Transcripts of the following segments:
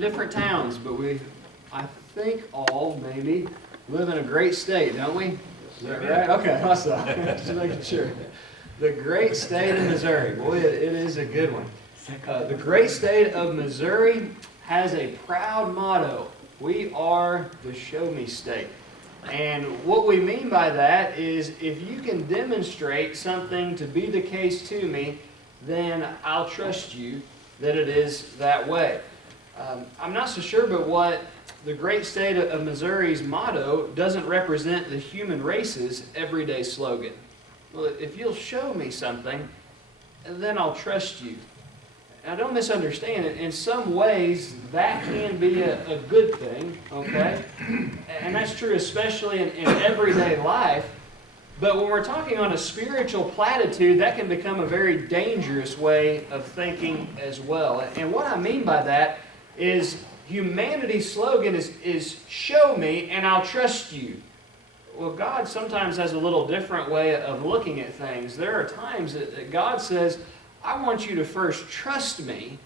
different towns, but I think all maybe live in a great state, don't we? Is that right? Okay, awesome. Just making sure. The great state of Missouri. Boy, it is a good one. The great state of Missouri has a proud motto. We are the show me state. And what we mean by that is if you can demonstrate something to be the case to me, then I'll trust you that it is that way. I'm not so sure, but what the great state of Missouri's motto doesn't represent the human race's everyday slogan. Well, if you'll show me something, then I'll trust you. Now, don't misunderstand it. In some ways, that can be a good thing, okay? And that's true especially in everyday life. But when we're talking on a spiritual platitude, that can become a very dangerous way of thinking as well. And what I mean by that is humanity's slogan is show me and I'll trust you. Well, God sometimes has a little different way of looking at things. There are times that God says, I want you to first trust me,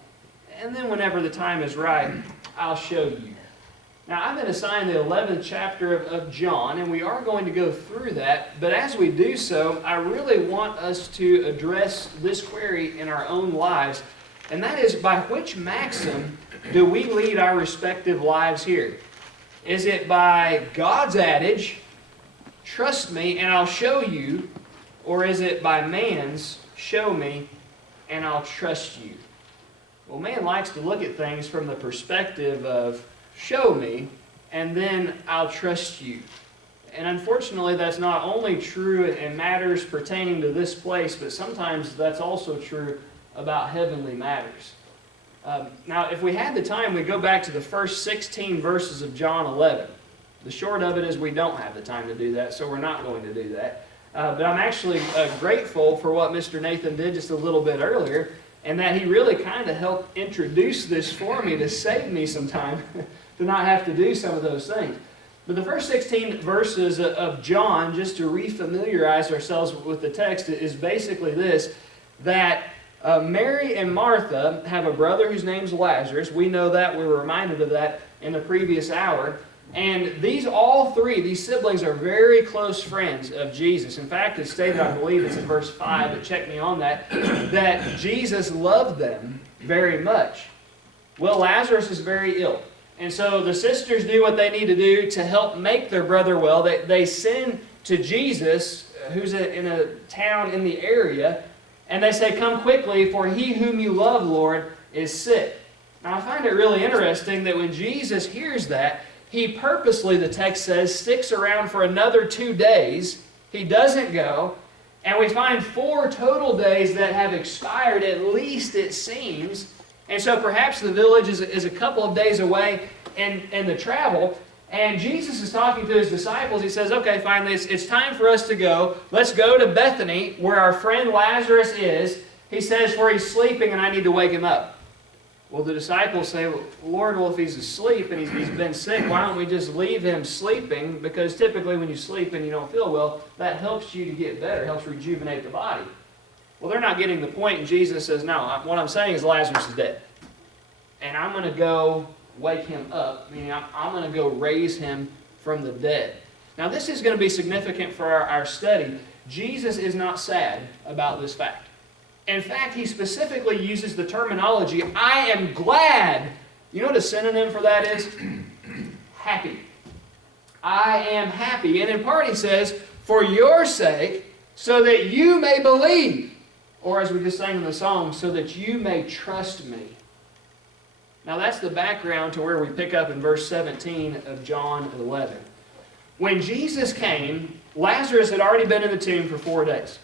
and then whenever the time is right, I'll show you. Now, I've been assigned the 11th chapter of John, and we are going to go through that, but as we do so, I really want us to address this query in our own lives, and that is, by which maxim do we lead our respective lives here? Is it by God's adage, trust me and I'll show you, or is it by man's, show me and I'll trust you? Well, man likes to look at things from the perspective of show me and then I'll trust you. And unfortunately, that's not only true in matters pertaining to this place, but sometimes that's also true about heavenly matters. Now, if we had the time, we'd go back to the first 16 verses of John 11. The short of it is we don't have the time to do that, so we're not going to do that. But I'm actually grateful for what Mr. Nathan did just a little bit earlier, and that he really kind of helped introduce this for me to save me some time to not have to do some of those things. But the first 16 verses of John, just to refamiliarize ourselves with the text, is basically this, that Mary and Martha have a brother whose name's Lazarus. We know that. We were reminded of that in the previous hour. And all three, these siblings, are very close friends of Jesus. In fact, it's stated, I believe it's in verse 5, but check me on that, that Jesus loved them very much. Well, Lazarus is very ill. And so the sisters do what they need to do to help make their brother well. They send to Jesus, who's in a town in the area, and they say, come quickly, for he whom you love, Lord, is sick. Now, I find it really interesting that when Jesus hears that, he purposely, the text says, sticks around for another 2 days. He doesn't go. And we find 4 total days that have expired, at least it seems. And so perhaps the village is a couple of days away in the travel. And Jesus is talking to his disciples. He says, okay, finally, it's time for us to go. Let's go to Bethany, where our friend Lazarus is. He says, for he's sleeping and I need to wake him up. Well, the disciples say, Lord, if he's asleep and he's been sick, why don't we just leave him sleeping? Because typically when you sleep and you don't feel well, that helps you to get better, helps rejuvenate the body. Well, they're not getting the point, and Jesus says, no, what I'm saying is Lazarus is dead. And I'm going to go wake him up, meaning I'm going to go raise him from the dead. Now, this is going to be significant for our study. Jesus is not sad about this fact. In fact, he specifically uses the terminology, I am glad. You know what a synonym for that is? Happy. I am happy. And in part he says, for your sake, so that you may believe. Or as we just sang in the song, so that you may trust me. Now that's the background to where we pick up in verse 17 of John 11. When Jesus came, Lazarus had already been in the tomb for 4 days.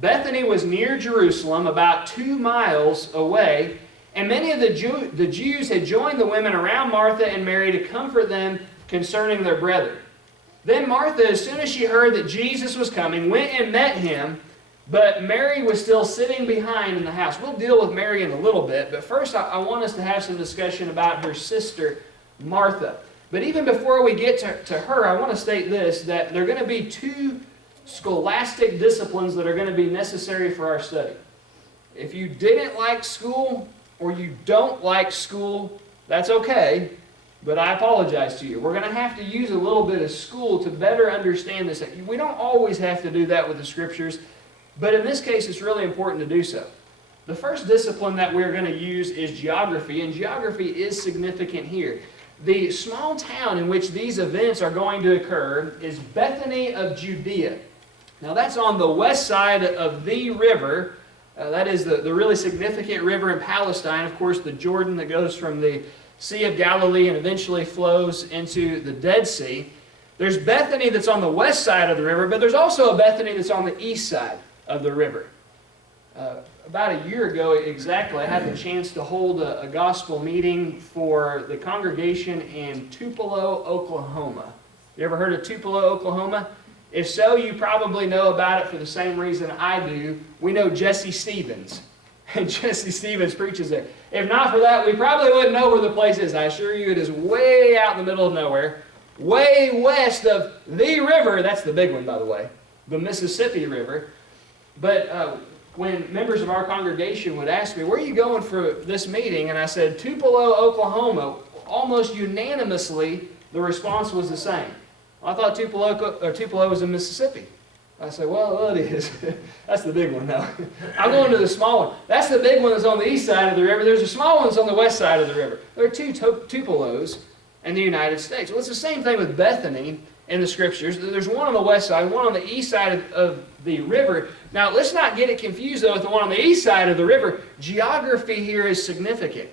Bethany was near Jerusalem, about 2 miles away, and many of the Jews had joined the women around Martha and Mary to comfort them concerning their brother. Then Martha, as soon as she heard that Jesus was coming, went and met him, but Mary was still sitting behind in the house. We'll deal with Mary in a little bit, but first I want us to have some discussion about her sister, Martha. But even before we get to her, I want to state this, that there are going to be 2 scholastic disciplines that are going to be necessary for our study. If you didn't like school or you don't like school, That's okay, but I apologize to you. We're going to have to use a little bit of school to better understand this. We don't always have to do that with the Scriptures, but in this case it's really important to do so. The first discipline that we're going to use is geography, and geography is significant here. The small town in which these events are going to occur is Bethany of Judea. Now that's on the west side of the river. That is the really significant river in Palestine. Of course, the Jordan that goes from the Sea of Galilee and eventually flows into the Dead Sea. There's Bethany that's on the west side of the river, but there's also a Bethany that's on the east side of the river. About a year ago exactly, I had the chance to hold a gospel meeting for the congregation in Tupelo, Oklahoma. You ever heard of Tupelo, Oklahoma? If so, you probably know about it for the same reason I do. We know Jesse Stevens. And Jesse Stevens preaches there. If not for that, we probably wouldn't know where the place is. I assure you it is way out in the middle of nowhere. Way west of the river. That's the big one, by the way. The Mississippi River. But when members of our congregation would ask me, where are you going for this meeting? And I said, Tupelo, Oklahoma. Almost unanimously, the response was the same. I thought Tupelo was in Mississippi. I said, well, it is. That's the big one now. I'm going to the small one. That's the big one that's on the east side of the river. There's a small one that's on the west side of the river. There are two Tupelos in the United States. Well, it's the same thing with Bethany in the Scriptures. There's one on the west side, one on the east side of the river. Now, let's not get it confused, though, with the one on the east side of the river. Geography here is significant.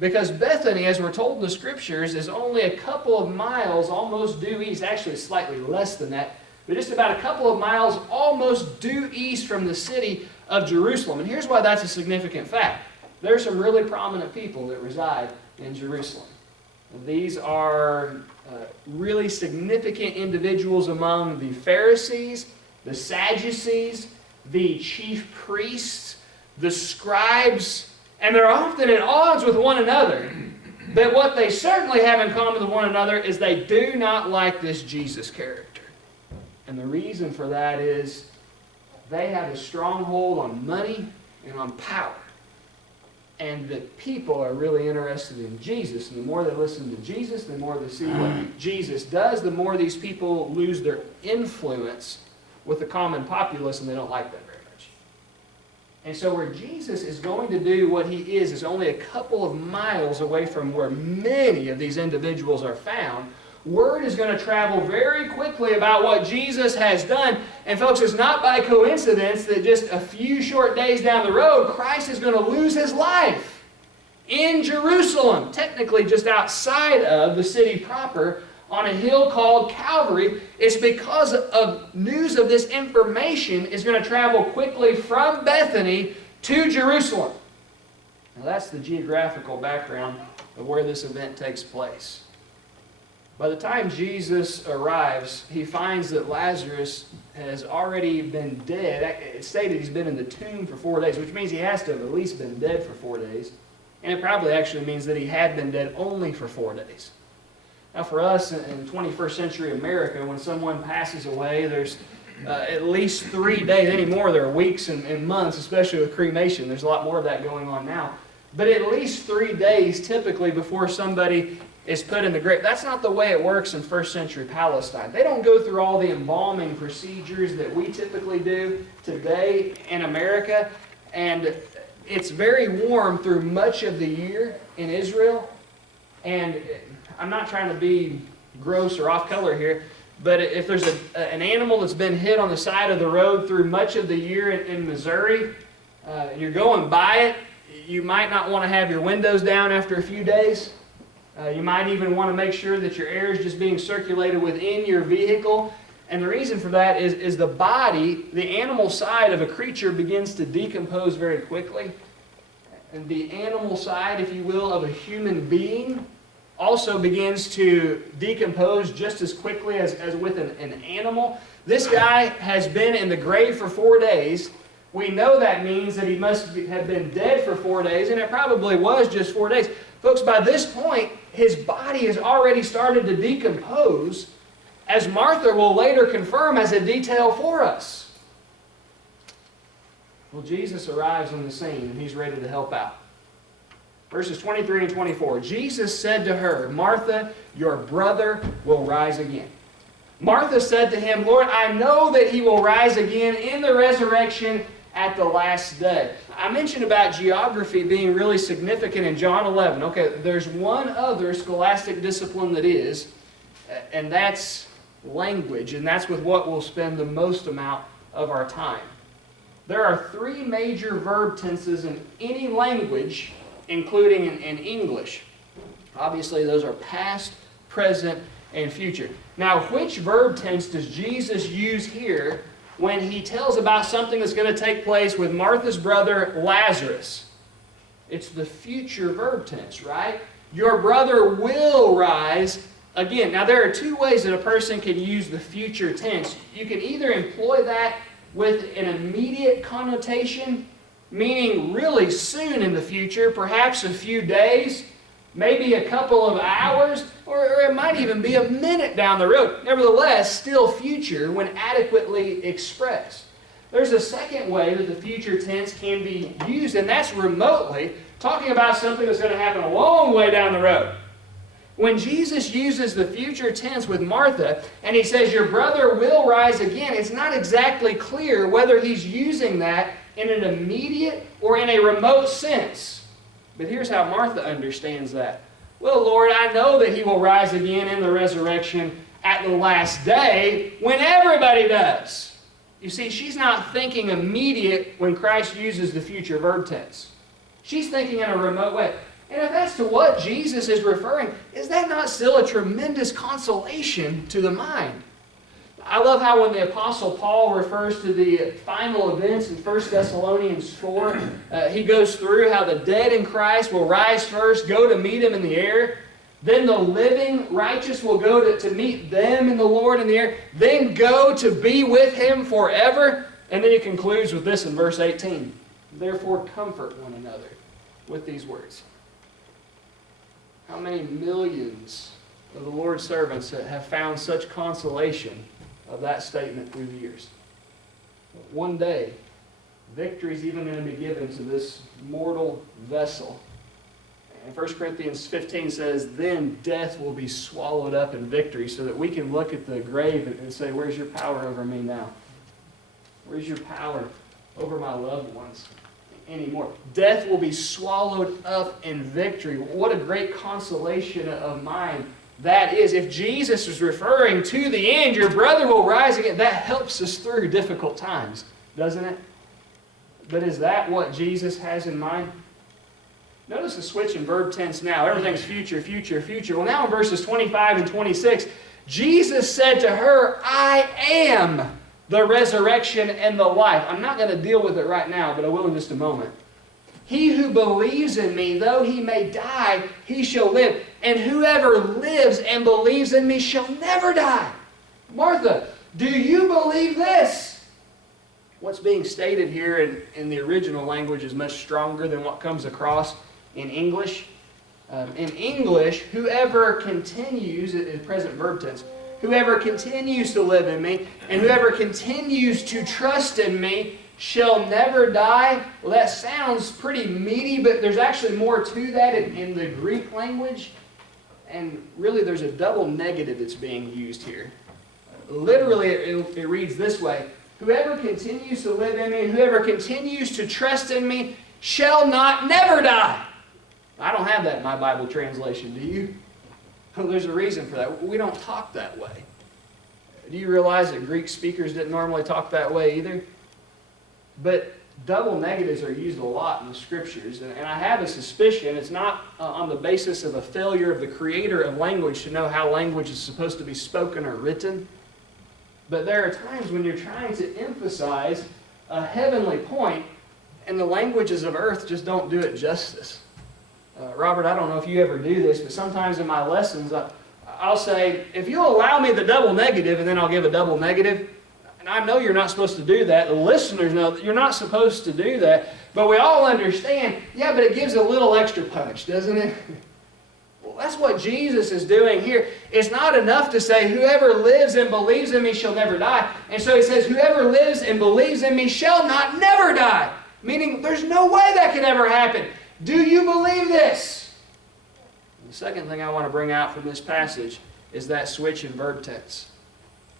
Because Bethany, as we're told in the Scriptures, is only a couple of miles almost due east. Actually, slightly less than that. But just about a couple of miles almost due east from the city of Jerusalem. And here's why that's a significant fact. There are some really prominent people that reside in Jerusalem. These are really significant individuals among the Pharisees, the Sadducees, the chief priests, the scribes, and they're often at odds with one another. But what they certainly have in common with one another is they do not like this Jesus character. And the reason for that is they have a stronghold on money and on power. And the people are really interested in Jesus. And the more they listen to Jesus, the more they see what Jesus does, the more these people lose their influence with the common populace, and they don't like that very much. And so where Jesus is going to do what he is only a couple of miles away from where many of these individuals are found. Word is going to travel very quickly about what Jesus has done. And folks, it's not by coincidence that just a few short days down the road, Christ is going to lose his life in Jerusalem, technically just outside of the city proper, on a hill called Calvary. It's because of news of this information is going to travel quickly from Bethany to Jerusalem. Now that's the geographical background of where this event takes place. By the time Jesus arrives, he finds that Lazarus has already been dead. It's stated he's been in the tomb for 4 days, which means he has to have at least been dead for 4 days. And it probably actually means that he had been dead only for 4 days. Now for us in 21st century America, when someone passes away, there's at least 3 days. Anymore, there are weeks and months, especially with cremation. There's a lot more of that going on now. But at least 3 days typically before somebody is put in the grave. That's not the way it works in first century Palestine. They don't go through all the embalming procedures that we typically do today in America. And it's very warm through much of the year in Israel. And I'm not trying to be gross or off color here, but if there's an animal that's been hit on the side of the road through much of the year in Missouri, and you're going by it, you might not want to have your windows down after a few days. You might even want to make sure that your air is just being circulated within your vehicle. And the reason for that is the body, the animal side of a creature begins to decompose very quickly. And the animal side, if you will, of a human being also begins to decompose just as quickly as with an animal. This guy has been in the grave for 4 days. We know that means that he must have been dead for 4 days, and it probably was just 4 days. Folks, by this point, his body has already started to decompose, as Martha will later confirm as a detail for us. Well, Jesus arrives on the scene, and he's ready to help out. Verses 23 and 24. Jesus said to her, Martha, your brother will rise again. Martha said to him, Lord, I know that he will rise again in the resurrection at the last day. I mentioned about geography being really significant in John 11. Okay, there's one other scholastic discipline that is, and that's language, and that's with what we'll spend the most amount of our time. There are three major verb tenses in any language, including in English. Obviously, those are past, present, and future. Now, which verb tense does Jesus use here when he tells about something that's going to take place with Martha's brother Lazarus? It's the future verb tense, right? Your brother will rise again. Now, there are two ways that a person can use the future tense. You can either employ that with an immediate connotation, meaning really soon in the future, perhaps a few days, maybe a couple of hours, or it might even be a minute down the road. Nevertheless, still future when adequately expressed. There's a second way that the future tense can be used, and that's remotely, talking about something that's going to happen a long way down the road. When Jesus uses the future tense with Martha, and he says, your brother will rise again, it's not exactly clear whether he's using that in an immediate or in a remote sense. But here's how Martha understands that. Well, Lord, I know that he will rise again in the resurrection at the last day when everybody does. You see, she's not thinking immediate when Christ uses the future verb tense. She's thinking in a remote way. And if that's to what Jesus is referring, is that not still a tremendous consolation to the mind? I love how when the Apostle Paul refers to the final events in 1 Thessalonians 4, he goes through how the dead in Christ will rise first, go to meet him in the air. Then the living righteous will go to meet them in the Lord in the air. Then go to be with him forever. And then he concludes with this in verse 18. Therefore comfort one another with these words. How many millions of the Lord's servants have found such consolation of that statement through the years? One day, victory is even going to be given to this mortal vessel. And 1 Corinthians 15 says, then death will be swallowed up in victory, so that we can look at the grave and say, where's your power over me now? Where's your power over my loved ones anymore? Death will be swallowed up in victory. What a great consolation of mind that is. If Jesus is referring to the end, your brother will rise again, that helps us through difficult times, doesn't it? But is that what Jesus has in mind? Notice the switch in verb tense now. Everything's future, future, future. Well, now in verses 25 and 26, Jesus said to her, I am the resurrection and the life. I'm not going to deal with it right now, but I will in just a moment. He who believes in me, though he may die, he shall live. And whoever lives and believes in me shall never die. Martha, do you believe this? What's being stated here in the original language is much stronger than what comes across in English. In English, whoever continues, it is present verb tense, whoever continues to live in me, and whoever continues to trust in me shall never die. Well, that sounds pretty meaty, but there's actually more to that in the Greek language. And really, there's a double negative that's being used here. Literally, it reads this way. Whoever continues to live in me, and whoever continues to trust in me, shall not never die. I don't have that in my Bible translation, do you? Well, there's a reason for that. We don't talk that way. Do you realize that Greek speakers didn't normally talk that way either? But double negatives are used a lot in the Scriptures, and I have a suspicion it's not on the basis of a failure of the creator of language to know how language is supposed to be spoken or written. But there are times when you're trying to emphasize a heavenly point, and the languages of earth just don't do it justice. Robert, I don't know if you ever do this, but sometimes in my lessons, I'll say, if you'll allow me the double negative, and then I'll give a double negative. And I know you're not supposed to do that. The listeners know that you're not supposed to do that. But we all understand, yeah, but it gives a little extra punch, doesn't it? Well, that's what Jesus is doing here. It's not enough to say, whoever lives and believes in me shall never die. And so he says, whoever lives and believes in me shall not never die. Meaning, there's no way that could ever happen. Do you believe this? And the second thing I want to bring out from this passage is that switch in verb tense.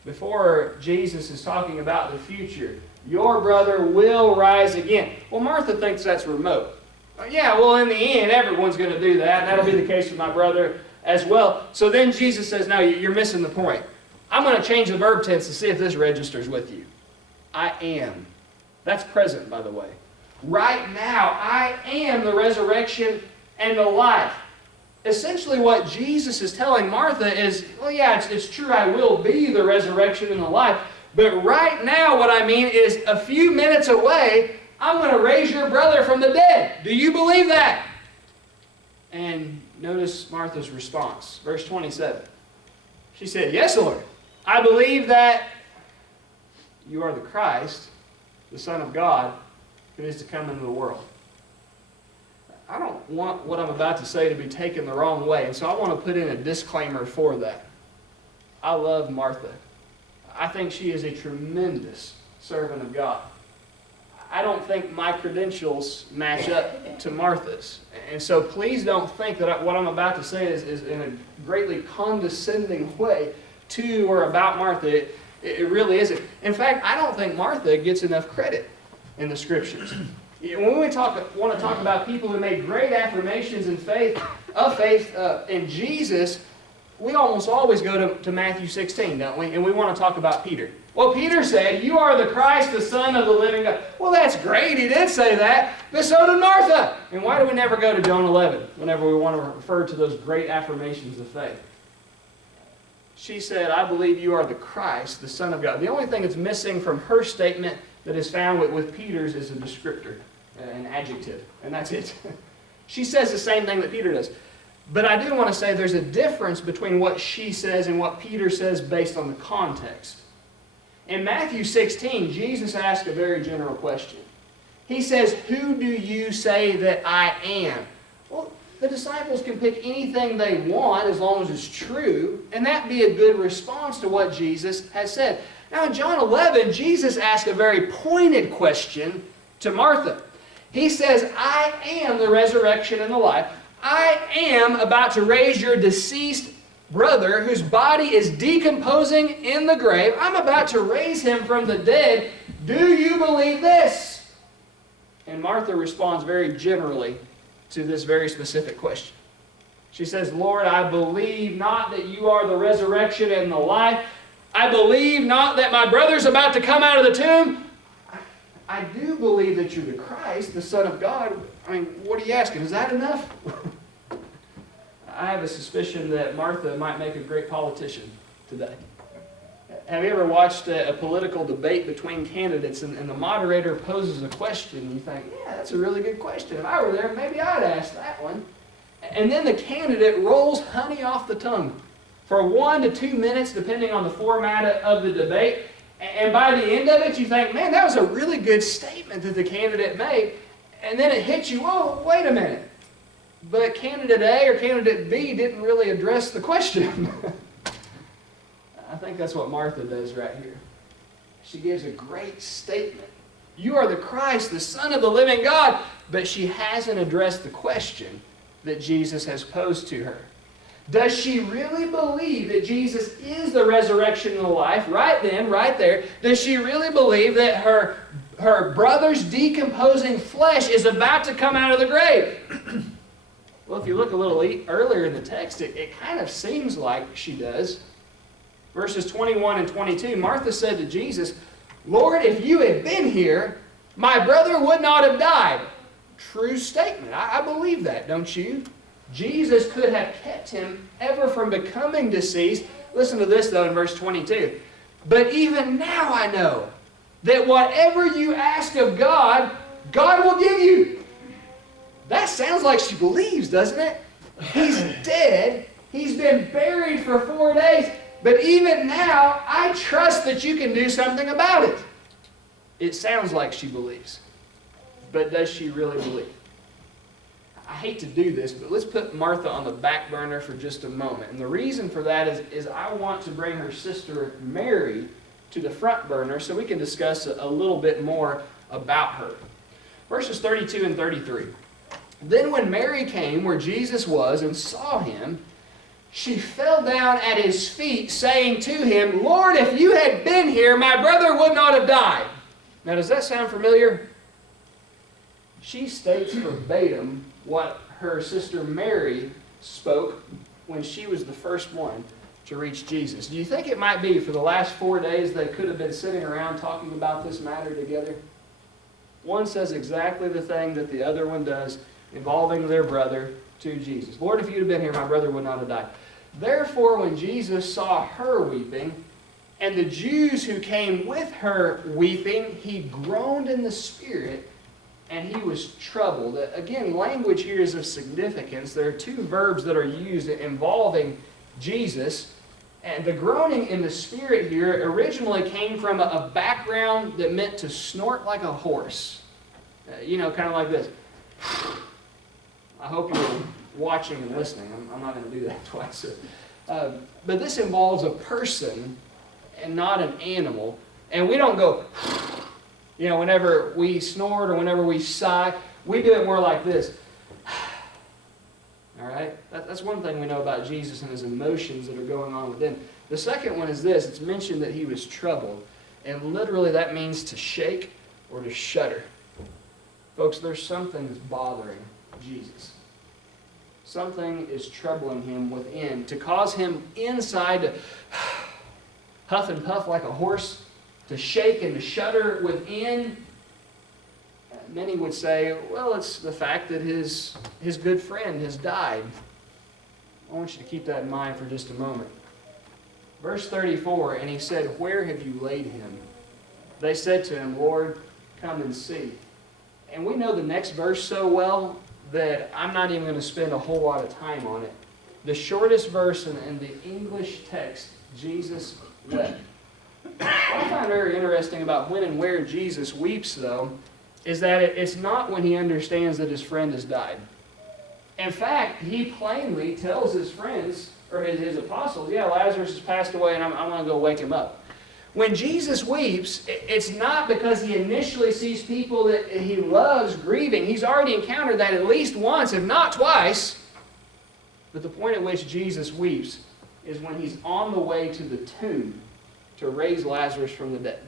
Before Jesus is talking about the future, your brother will rise again. Well, Martha thinks that's remote. Yeah, well, in the end, everyone's going to do that. And that'll be the case with my brother as well. So then Jesus says, no, you're missing the point. I'm going to change the verb tense to see if this registers with you. I am. That's present, by the way. Right now, I am the resurrection and the life. Essentially what Jesus is telling Martha is, well, yeah, it's true I will be the resurrection and the life, but right now what I mean is a few minutes away, I'm going to raise your brother from the dead. Do you believe that? And notice Martha's response. Verse 27. She said, yes, Lord. I believe that you are the Christ, the Son of God, who is to come into the world. I don't want what I'm about to say to be taken the wrong way, and so I want to put in a disclaimer for that. I love Martha. I think she is a tremendous servant of God. I don't think my credentials match up to Martha's. And so please don't think that what I'm about to say is in a greatly condescending way to or about Martha. It really isn't. In fact, I don't think Martha gets enough credit in the Scriptures. When we want to talk about people who made great affirmations in faith in Jesus, we almost always go to Matthew 16, don't we? And we want to talk about Peter. Well, Peter said, you are the Christ, the Son of the living God. Well, that's great. He did say that. But so did Martha. And why do we never go to John 11 whenever we want to refer to those great affirmations of faith? She said, I believe you are the Christ, the Son of God. The only thing that's missing from her statement that is found with Peter's is a descriptor, an adjective, and that's it. She says the same thing that Peter does. But I do want to say there's a difference between what she says and what Peter says based on the context. In Matthew 16, Jesus asked a very general question. He says, who do you say that I am? Well, the disciples can pick anything they want as long as it's true, and that'd be a good response to what Jesus has said. Now in John 11, Jesus asked a very pointed question to Martha. He says, I am the resurrection and the life. I am about to raise your deceased brother whose body is decomposing in the grave. I'm about to raise him from the dead. Do you believe this? And Martha responds very generally to this very specific question. She says, Lord, I believe not that you are the resurrection and the life. I believe not that my brother's about to come out of the tomb. I do believe that you're the Christ, the Son of God. I mean, what are you asking? Is that enough? I have a suspicion that Martha might make a great politician today. Have you ever watched a political debate between candidates and the moderator poses a question and you think, yeah, that's a really good question. If I were there, maybe I'd ask that one. And then the candidate rolls honey off the tongue for 1 to 2 minutes, depending on the format of the debate. And by the end of it, you think, man, that was a really good statement that the candidate made. And then it hits you, oh, wait a minute. But candidate A or candidate B didn't really address the question. I think that's what Martha does right here. She gives a great statement. You are the Christ, the Son of the living God. But she hasn't addressed the question that Jesus has posed to her. Does she really believe that Jesus is the resurrection and the life? Right then, right there. Does she really believe that her brother's decomposing flesh is about to come out of the grave? Well, if you look a little earlier in the text, it kind of seems like she does. Verses 21 and 22, Martha said to Jesus, Lord, if you had been here, my brother would not have died. True statement. I believe that, don't you? Jesus could have kept him ever from becoming deceased. Listen to this, though, in verse 22. But even now I know that whatever you ask of God, God will give you. That sounds like she believes, doesn't it? He's dead. He's been buried for 4 days. But even now, I trust that you can do something about it. It sounds like she believes. But does she really believe? I hate to do this, but let's put Martha on the back burner for just a moment. And the reason for that is I want to bring her sister Mary to the front burner so we can discuss a little bit more about her. Verses 32 and 33. Then when Mary came where Jesus was and saw him, she fell down at his feet, saying to him, Lord, if you had been here, my brother would not have died. Now, does that sound familiar? She states verbatim what her sister Mary spoke when she was the first one to reach Jesus. Do you think it might be for the last 4 days they could have been sitting around talking about this matter together? One says exactly the thing that the other one does, involving their brother to Jesus. Lord, if you'd have been here, my brother would not have died. Therefore, when Jesus saw her weeping, and the Jews who came with her weeping, he groaned in the spirit, and he was troubled. Again, language here is of significance. There are two verbs that are used involving Jesus. And the groaning in the spirit here originally came from a background that meant to snort like a horse. Kind of like this. I hope you're watching and listening. I'm not going to do that twice. But this involves a person and not an animal. And we don't go, whenever we snort or whenever we sigh, we do it more like this. All right? That's one thing we know about Jesus and his emotions that are going on within. The second one is this. It's mentioned that he was troubled. And literally that means to shake or to shudder. Folks, there's something that's bothering Jesus. Something is troubling him within. To cause him inside to huff and puff like a horse, to shake and to shudder within. Many would say, well, it's the fact that his good friend has died. I want you to keep that in mind for just a moment. Verse 34, and he said, where have you laid him? They said to him, Lord, come and see. And we know the next verse so well that I'm not even going to spend a whole lot of time on it. The shortest verse in the English text, Jesus wept. What I find very interesting about when and where Jesus weeps, though, is that it's not when he understands that his friend has died. In fact, he plainly tells his friends, or his apostles, Lazarus has passed away and I want to go wake him up. When Jesus weeps, it's not because he initially sees people that he loves grieving. He's already encountered that at least once, if not twice. But the point at which Jesus weeps is when he's on the way to the tomb to raise Lazarus from the dead.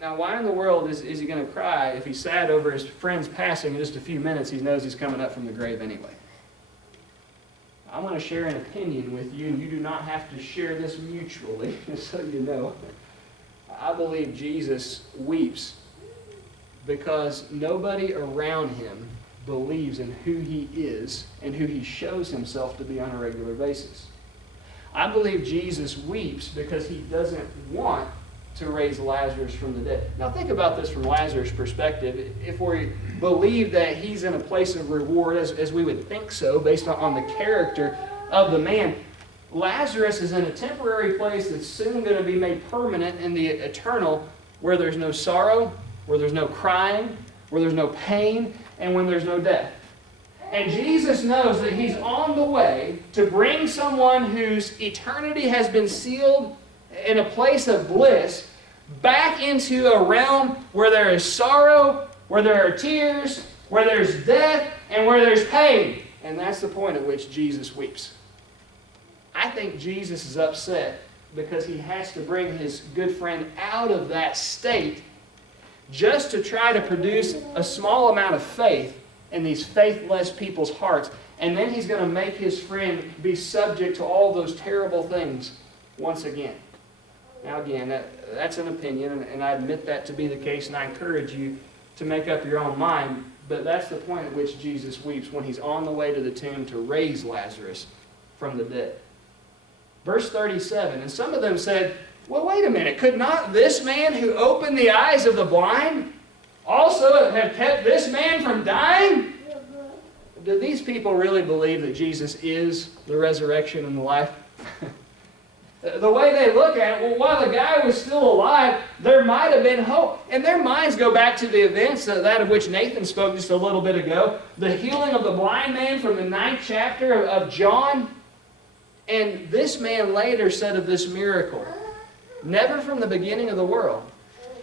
Now, why in the world is he going to cry if he's sad over his friend's passing in just a few minutes? He knows he's coming up from the grave anyway. I want to share an opinion with you, and you do not have to share this mutually, just so you know. I believe Jesus weeps because nobody around him believes in who he is and who he shows himself to be on a regular basis. I believe Jesus weeps because he doesn't want to raise Lazarus from the dead. Now think about this from Lazarus' perspective. If we believe that he's in a place of reward, as we would think so, based on the character of the man, Lazarus is in a temporary place that's soon going to be made permanent in the eternal, where there's no sorrow, where there's no crying, where there's no pain, and when there's no death. And Jesus knows that he's on the way to bring someone whose eternity has been sealed in a place of bliss back into a realm where there is sorrow, where there are tears, where there's death, and where there's pain. And that's the point at which Jesus weeps. I think Jesus is upset because he has to bring his good friend out of that state just to try to produce a small amount of faith in these faithless people's hearts. And then he's going to make his friend be subject to all those terrible things once again. Now again, that's an opinion, and I admit that to be the case, and I encourage you to make up your own mind, but that's the point at which Jesus weeps, when he's on the way to the tomb to raise Lazarus from the dead. Verse 37, and some of them said, well, wait a minute, could not this man who opened the eyes of the blind also have kept this man from dying? Do these people really believe that Jesus is the resurrection and the life? The way they look at it, well, while the guy was still alive, there might have been hope. And their minds go back to the events, that of which Nathan spoke just a little bit ago. The healing of the blind man from the 9th chapter of John. And this man later said of this miracle, never from the beginning of the world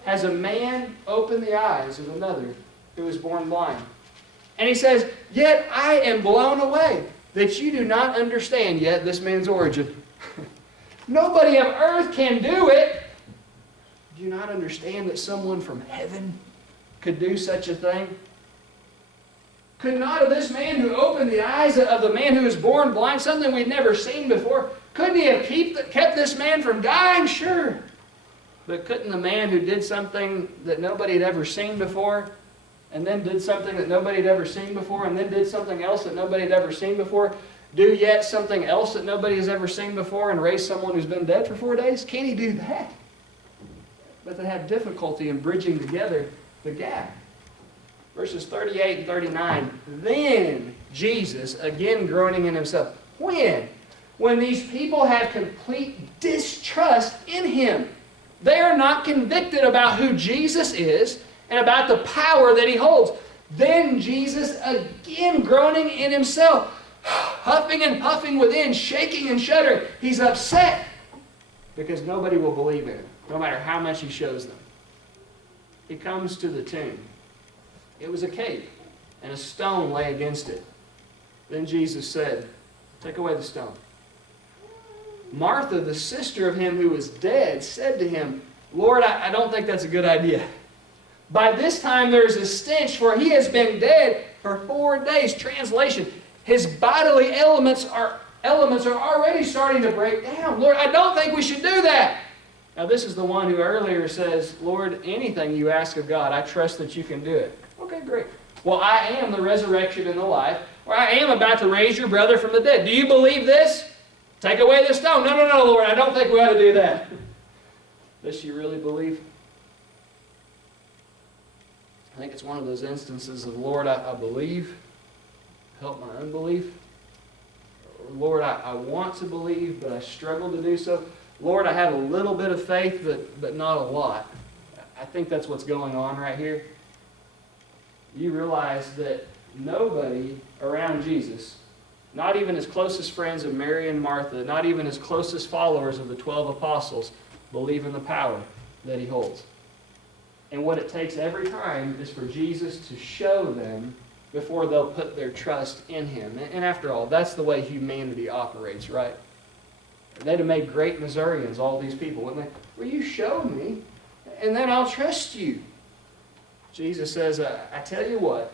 has a man opened the eyes of another who was born blind. And he says, yet I am blown away that you do not understand yet this man's origin. Nobody on earth can do it. Do you not understand that someone from heaven could do such a thing? Could not of this man who opened the eyes of the man who was born blind, something we'd never seen before, couldn't he have kept this man from dying? Sure. But couldn't the man who did something that nobody had ever seen before, and then did something that nobody had ever seen before, and then did something else that nobody had ever seen before, do yet something else that nobody has ever seen before, and raise someone who's been dead for 4 days? Can he do that? But they have difficulty in bridging together the gap. Verses 38 and 39, then Jesus, again groaning in himself. When? When these people have complete distrust in him. They are not convicted about who Jesus is and about the power that he holds. Then Jesus, again groaning in himself, huffing and puffing within, shaking and shuddering. He's upset because nobody will believe in him, no matter how much he shows them. He comes to the tomb. It was a cave, and a stone lay against it. Then Jesus said, take away the stone. Martha, the sister of him who was dead, said to him, Lord, I don't think that's a good idea. By this time there is a stench, for he has been dead for 4 days. Translation, his bodily elements are already starting to break down. Lord, I don't think we should do that. Now this is the one who earlier says, Lord, anything you ask of God, I trust that you can do it. Okay, great. Well, I am the resurrection and the life, or I am about to raise your brother from the dead. Do you believe this? Take away the stone. No, Lord, I don't think we ought to do that. Does she really believe? I think it's one of those instances of, Lord, I believe. Help my unbelief. Or, Lord, I want to believe, but I struggle to do so. Lord, I have a little bit of faith, but not a lot. I think that's what's going on right here. You realize that nobody around Jesus, not even his closest friends of Mary and Martha, not even his closest followers of the 12 apostles, believe in the power that he holds. And what it takes every time is for Jesus to show them before they'll put their trust in him. And after all, that's the way humanity operates, right? They'd have made great Missourians, all these people, wouldn't they? Well, you show me, and then I'll trust you. Jesus says, I tell you what,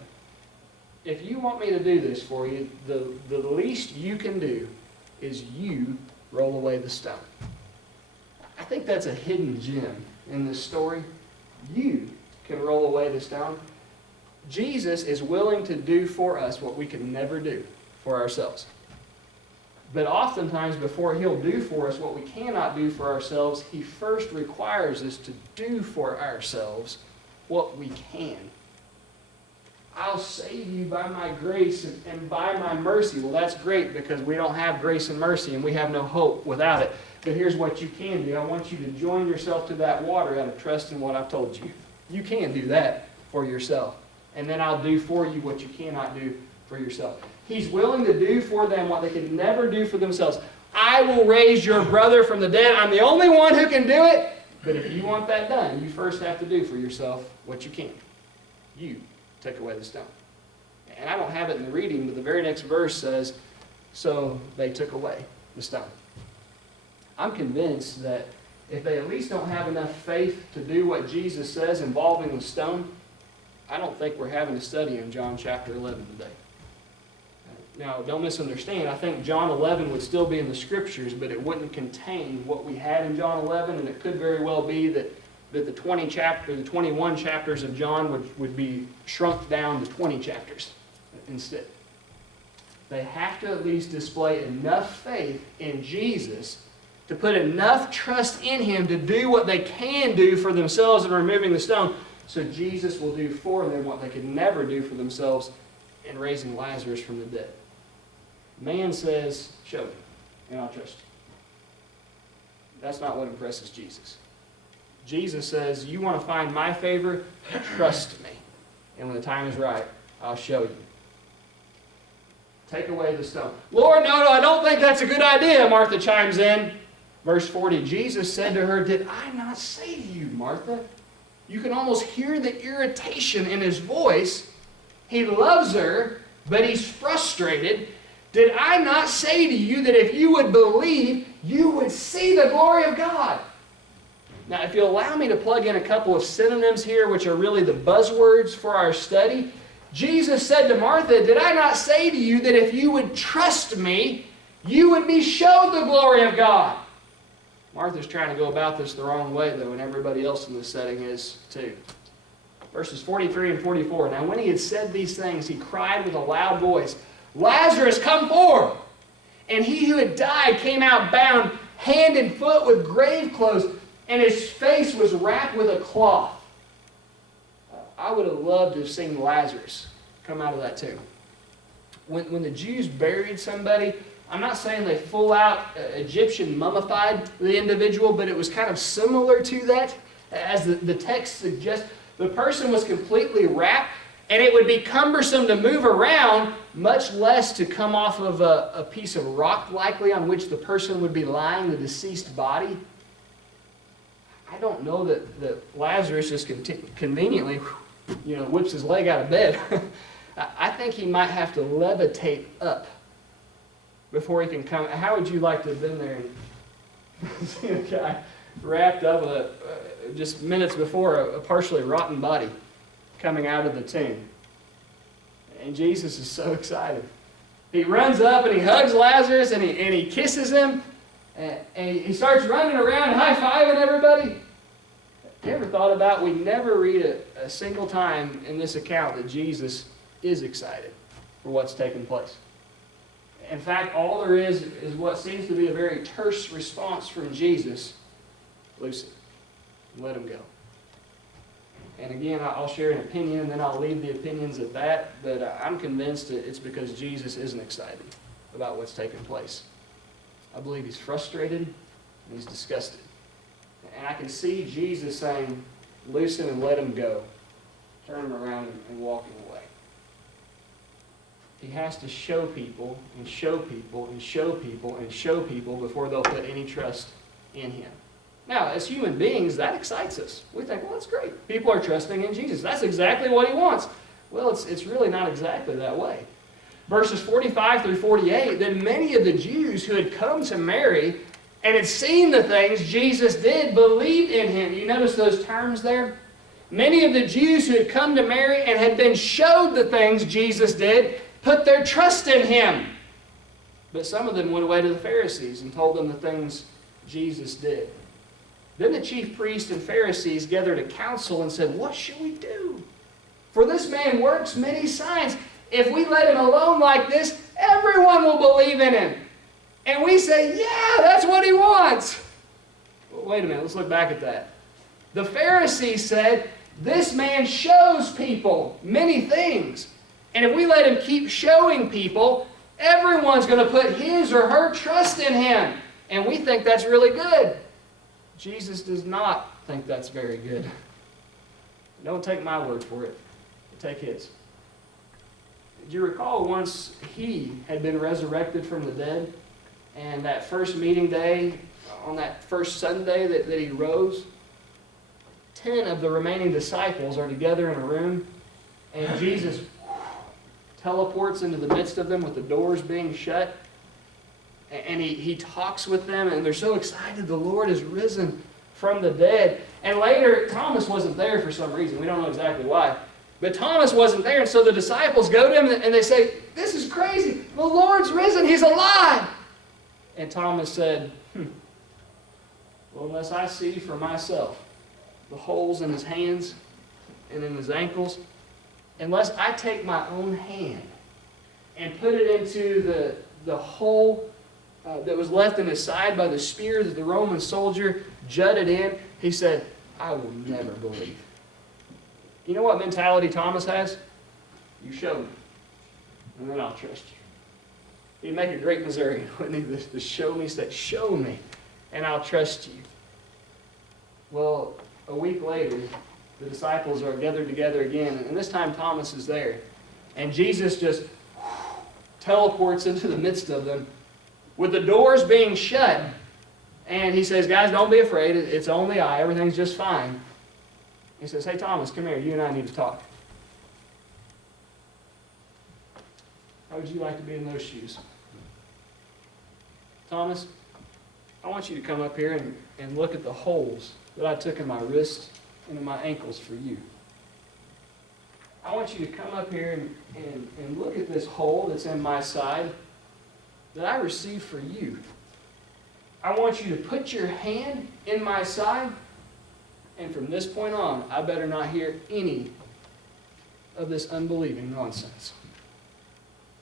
if you want me to do this for you, the least you can do is you roll away the stone. I think that's a hidden gem in this story. You can roll away the stone. Jesus is willing to do for us what we can never do for ourselves. But oftentimes, before he'll do for us what we cannot do for ourselves, he first requires us to do for ourselves what we can. I'll save you by my grace and by my mercy. Well, that's great because we don't have grace and mercy and we have no hope without it. But here's what you can do. I want you to join yourself to that water out of trust in what I've told you. You can do that for yourself. And then I'll do for you what you cannot do for yourself. He's willing to do for them what they could never do for themselves. I will raise your brother from the dead. I'm the only one who can do it. But if you want that done, you first have to do for yourself what you can. You take away the stone. And I don't have it in the reading, but the very next verse says, so they took away the stone. I'm convinced that if they at least don't have enough faith to do what Jesus says involving the stone, I don't think we're having a study in John chapter 11 today. Now, don't misunderstand. I think John 11 would still be in the Scriptures, but it wouldn't contain what we had in John 11, and it could very well be that the 21 chapters of John would be shrunk down to 20 chapters instead. They have to at least display enough faith in Jesus to put enough trust in him to do what they can do for themselves in removing the stone, so Jesus will do for them what they could never do for themselves in raising Lazarus from the dead. Man says, show me, and I'll trust you. That's not what impresses Jesus. Jesus says, you want to find my favor? Trust me. And when the time is right, I'll show you. Take away the stone. Lord, no, I don't think that's a good idea, Martha chimes in. Verse 40, Jesus said to her, did I not say to you, Martha? You can almost hear the irritation in his voice. He loves her, but he's frustrated. Did I not say to you that if you would believe, you would see the glory of God? Now, if you'll allow me to plug in a couple of synonyms here, which are really the buzzwords for our study. Jesus said to Martha, did I not say to you that if you would trust me, you would be showed the glory of God? Martha's trying to go about this the wrong way, though, and everybody else in this setting is too. Verses 43 and 44. Now, when he had said these things, he cried with a loud voice, Lazarus, come forth! And he who had died came out bound hand and foot with grave clothes, and his face was wrapped with a cloth. I would have loved to have seen Lazarus come out of that tomb. When the Jews buried somebody, I'm not saying they full out Egyptian mummified the individual, but it was kind of similar to that. As the text suggests, the person was completely wrapped, and it would be cumbersome to move around, much less to come off of a piece of rock, likely, on which the person would be lying, the deceased body. I don't know that Lazarus just conveniently, whips his leg out of bed. I think he might have to levitate up before he can come. How would you like to have been there and see a guy wrapped up just minutes before a partially rotten body coming out of the tomb? And Jesus is so excited. He runs up and he hugs Lazarus and he kisses him. And he starts running around and high-fiving everybody. You ever thought about, we never read a single time in this account that Jesus is excited for what's taking place. In fact, all there is what seems to be a very terse response from Jesus. Loose him. Let him go. And again, I'll share an opinion and then I'll leave the opinions at that. But I'm convinced that it's because Jesus isn't excited about what's taking place. I believe he's frustrated and he's disgusted. And I can see Jesus saying, loose him and let him go. Turn him around and walking away. He has to show people and show people and show people and show people before they'll put any trust in him. Now, as human beings, that excites us. We think, well, that's great. People are trusting in Jesus. That's exactly what he wants. Well, it's really not exactly that way. Verses 45 through 48, then many of the Jews who had come to Mary and had seen the things Jesus did believed in him. You notice those terms there? Many of the Jews who had come to Mary and had been showed the things Jesus did put their trust in him. But some of them went away to the Pharisees and told them the things Jesus did. Then the chief priests and Pharisees gathered a council and said, what should we do? For this man works many signs. If we let him alone like this, everyone will believe in him. And we say, yeah, that's what he wants. Well, wait a minute, let's look back at that. The Pharisees said, this man shows people many things. And if we let him keep showing people, everyone's going to put his or her trust in him. And we think that's really good. Jesus does not think that's very good. Don't take my word for it. Take his. Do you recall once he had been resurrected from the dead? And that first meeting day, on that first Sunday that he rose, 10 of the remaining disciples are together in a room, and Jesus teleports into the midst of them with the doors being shut. And he talks with them, and they're so excited the Lord is risen from the dead. And later, Thomas wasn't there for some reason. We don't know exactly why. But Thomas wasn't there, and so the disciples go to him and they say, this is crazy. The Lord's risen. He's alive. And Thomas said, well, unless I see for myself the holes in his hands and in his ankles, unless I take my own hand and put it into the hole that was left in his side by the spear that the Roman soldier jutted in, he said, I will never believe. You know what mentality Thomas has? You show me, and then I'll trust you. He'd make a great Missourian, wouldn't he? The show me state, show me, and I'll trust you. Well, a week later, the disciples are gathered together again, and this time Thomas is there. And Jesus just teleports into the midst of them with the doors being shut. And he says, guys, don't be afraid. It's only I. Everything's just fine. He says, hey, Thomas, come here. You and I need to talk. How would you like to be in those shoes? Thomas, I want you to come up here and look at the holes that I took in my wrist and in my ankles for you. I want you to come up here and look at this hole that's in my side that I received for you. I want you to put your hand in my side, and from this point on, I better not hear any of this unbelieving nonsense.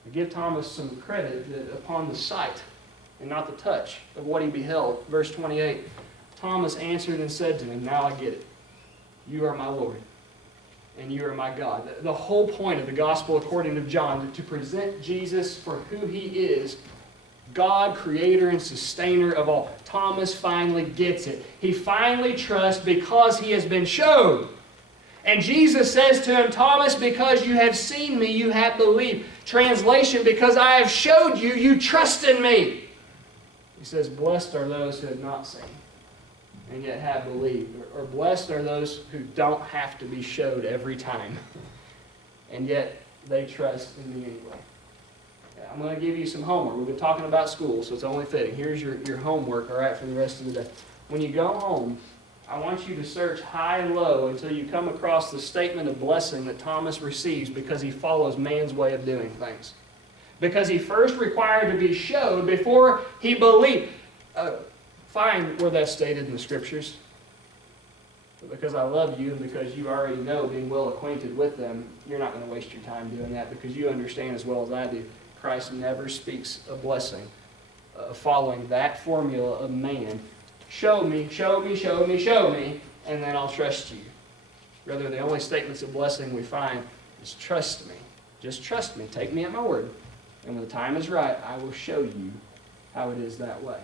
I give Thomas some credit that upon the sight and not the touch of what he beheld. Verse 28, Thomas answered and said to him, now I get it. You are my Lord, and you are my God. The whole point of the gospel according to John, to present Jesus for who he is, God, creator and sustainer of all. Thomas finally gets it. He finally trusts because he has been showed. And Jesus says to him, Thomas, because you have seen me, you have believed. Translation, because I have showed you, you trust in me. He says, blessed are those who have not seen and yet have believed. Or blessed are those who don't have to be showed every time. And yet they trust in me anyway. I'm going to give you some homework. We've been talking about school, so it's only fitting. Here's your homework, all right, for the rest of the day. When you go home, I want you to search high and low until you come across the statement of blessing that Thomas receives because he follows man's way of doing things. Because he first required to be showed before he believed. Find where that's stated in the Scriptures. But because I love you and because you already know, being well acquainted with them, you're not going to waste your time doing that because you understand as well as I do. Christ never speaks a blessing following that formula of man. Show me, show me, show me, show me, and then I'll trust you. Rather, the only statements of blessing we find is trust me. Just trust me. Take me at my word. And when the time is right, I will show you how it is that way.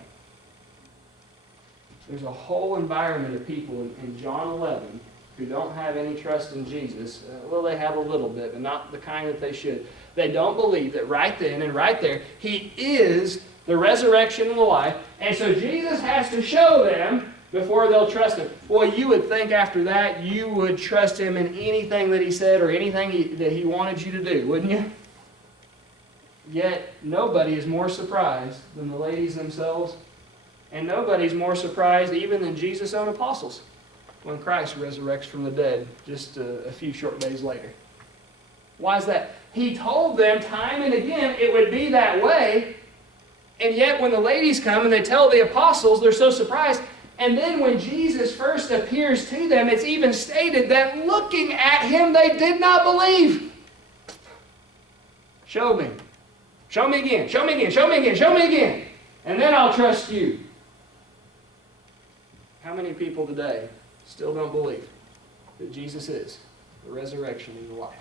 There's a whole environment of people in John 11 who don't have any trust in Jesus. Well, they have a little bit, but not the kind that they should. They don't believe that right then and right there, he is the resurrection and the life. And so Jesus has to show them before they'll trust him. Boy, you would think after that you would trust him in anything that he said or anything that he wanted you to do, wouldn't you? Yet nobody is more surprised than the ladies themselves. And nobody's more surprised even than Jesus' own apostles when Christ resurrects from the dead just a few short days later. Why is that? He told them time and again it would be that way. And yet when the ladies come and they tell the apostles, they're so surprised. And then when Jesus first appears to them, it's even stated that looking at him, they did not believe. Show me. Show me again. Show me again. Show me again. Show me again. And then I'll trust you. How many people today still don't believe that Jesus is the resurrection and the life?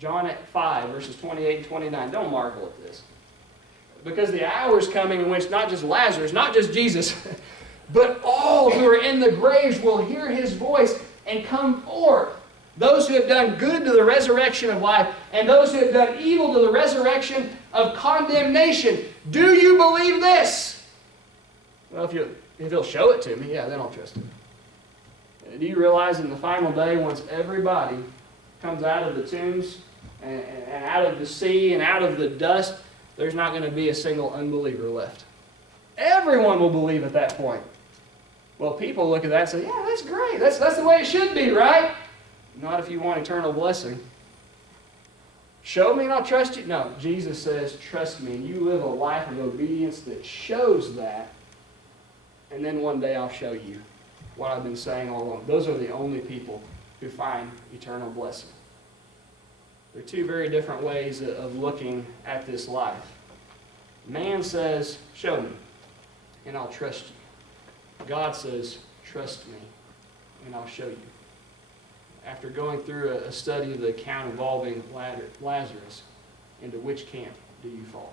John 5, verses 28 and 29. Don't marvel at this. Because the hour is coming in which not just Lazarus, not just Jesus, but all who are in the graves will hear his voice and come forth. Those who have done good to the resurrection of life, and those who have done evil to the resurrection of condemnation. Do you believe this? Well, if he'll show it to me, yeah, then I'll trust him. Do you realize in the final day, once everybody comes out of the tombs and out of the sea and out of the dust, there's not going to be a single unbeliever left. Everyone will believe at that point. Well, people look at that and say, yeah, that's great. That's the way it should be, right? Not if you want eternal blessing. Show me and I'll trust you. No, Jesus says, trust me. You live a life of obedience that shows that. And then one day I'll show you what I've been saying all along. Those are the only people who find eternal blessing. There are two very different ways of looking at this life. Man says, show me, and I'll trust you. God says, trust me, and I'll show you. After going through a study of the account involving Lazarus, into which camp do you fall?